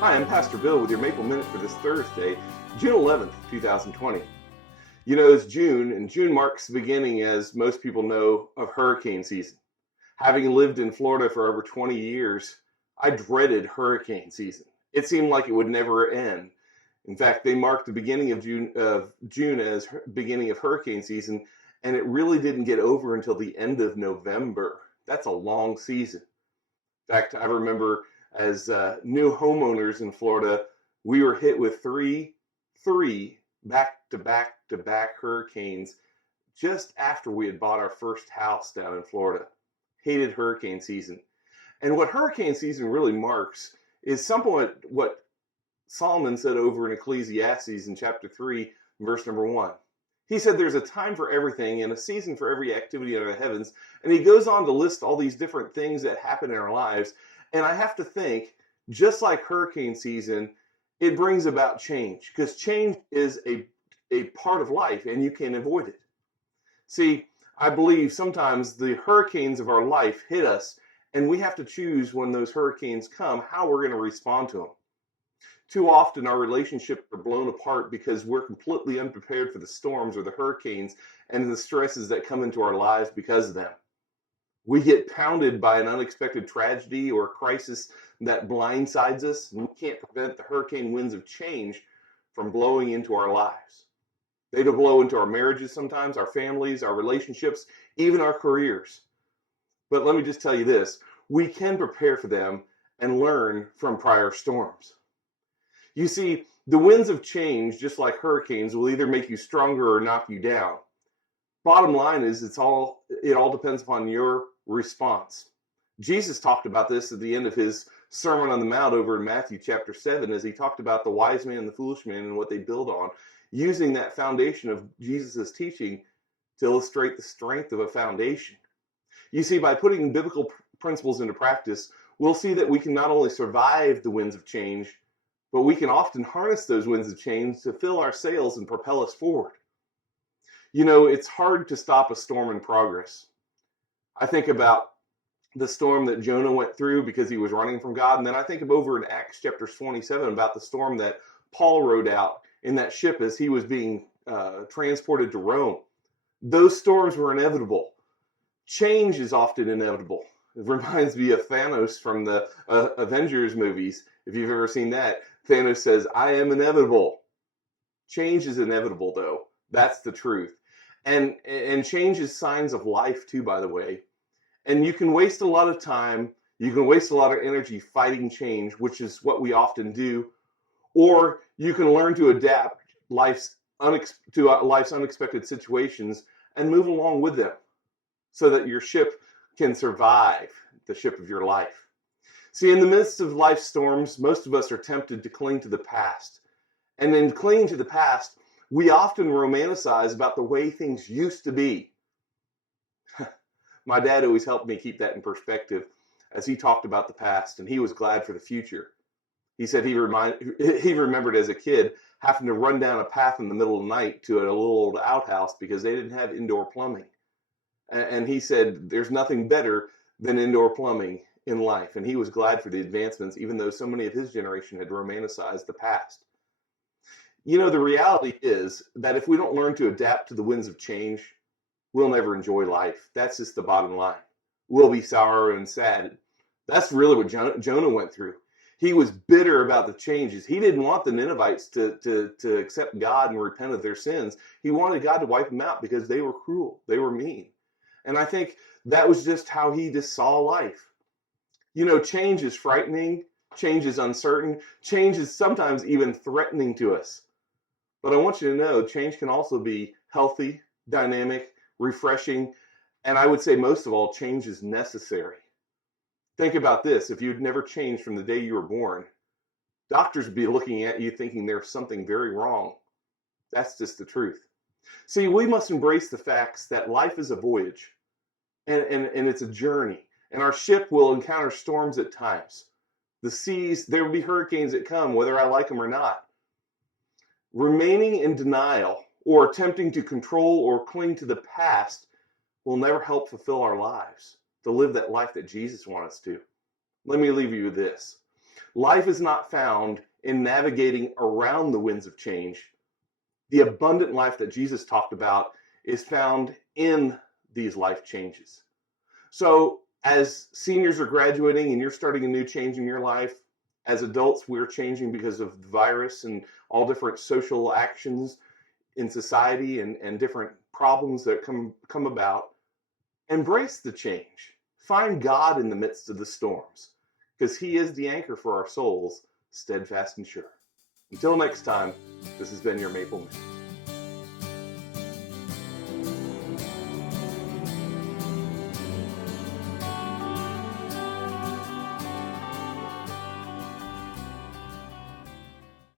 Hi, I'm Pastor Bill with your Maple Minute for this Thursday, June 11th, 2020. You know, it's June, and June marks the beginning, as most people know, of hurricane season. Having lived in Florida for over 20 years, I dreaded hurricane season. It seemed like it would never end. In fact, they marked the beginning of June as beginning of hurricane season, and it really didn't get over until the end of November. That's a long season. In fact, I remember as new homeowners in Florida, we were hit with three back-to-back hurricanes just after we had bought our first house down in Florida. Hated hurricane season. And what hurricane season really marks is somewhat what Solomon said over in Ecclesiastes in chapter 3, verse number 1. He said there's a time for everything and a season for every activity under the heavens. And he goes on to list all these different things that happen in our lives. And I have to think, just like hurricane season, it brings about change, because change is a part of life and you can't avoid it. See, I believe sometimes the hurricanes of our life hit us, and we have to choose when those hurricanes come how we're going to respond to them. Too often our relationships are blown apart because we're completely unprepared for the storms or the hurricanes and the stresses that come into our lives because of them. We get pounded by an unexpected tragedy or a crisis that blindsides us, and we can't prevent the hurricane winds of change from blowing into our lives. They blow into our marriages sometimes, our families, our relationships, even our careers. But let me just tell you this, we can prepare for them and learn from prior storms. You see, the winds of change, just like hurricanes, will either make you stronger or knock you down. Bottom line is, it all depends upon your response. Jesus talked about this at the end of his Sermon on the Mount over in Matthew chapter 7, as he talked about the wise man and the foolish man and what they build on, using that foundation of Jesus' teaching to illustrate the strength of a foundation. You see, by putting biblical principles into practice, we'll see that we can not only survive the winds of change, but we can often harness those winds of change to fill our sails and propel us forward. You know, it's hard to stop a storm in progress. I think about the storm that Jonah went through because he was running from God. And then I think of over in Acts chapter 27 about the storm that Paul rode out in that ship as he was being transported to Rome. Those storms were inevitable. Change is often inevitable. It reminds me of Thanos from the Avengers movies. If you've ever seen that, Thanos says, "I am inevitable." Change is inevitable, though. That's the truth. And change is signs of life, too, by the way. And you can waste a lot of time, you can waste a lot of energy fighting change, which is what we often do, or you can learn to adapt to life's unexpected situations and move along with them so that your ship can survive, the ship of your life. See, in the midst of life's storms, most of us are tempted to cling to the past. And in clinging to the past, we often romanticize about the way things used to be. My dad always helped me keep that in perspective as he talked about the past, and he was glad for the future. He said he remembered as a kid having to run down a path in the middle of the night to a little old outhouse because they didn't have indoor plumbing. And he said there's nothing better than indoor plumbing in life, and he was glad for the advancements, even though so many of his generation had romanticized the past. You know, the reality is that if we don't learn to adapt to the winds of change, we'll never enjoy life. That's just the bottom line. We'll be sour and sad. That's really what Jonah went through. He was bitter about the changes. He didn't want the Ninevites to accept God and repent of their sins. He wanted God to wipe them out because they were cruel. They were mean. And I think that was just how he just saw life. You know, change is frightening. Change is uncertain. Change is sometimes even threatening to us. But I want you to know change can also be healthy, dynamic, refreshing, and I would say most of all, change is necessary. Think about this. If you'd never changed from the day you were born, doctors would be looking at you thinking there's something very wrong. That's just the truth. See, we must embrace the facts that life is a voyage, and it's a journey, and our ship will encounter storms at times. The seas, there will be hurricanes that come, whether I like them or not. Remaining in denial or attempting to control or cling to the past will never help fulfill our lives, to live that life that Jesus wants us to. Let me leave you with this. Life is not found in navigating around the winds of change. The abundant life that Jesus talked about is found in these life changes. So as seniors are graduating and you're starting a new change in your life, as adults, we're changing because of the virus and all different social actions in society and different problems that come about. Embrace the change. Find God in the midst of the storms, because he is the anchor for our souls, steadfast and sure. Until next time, this has been your Maple Man.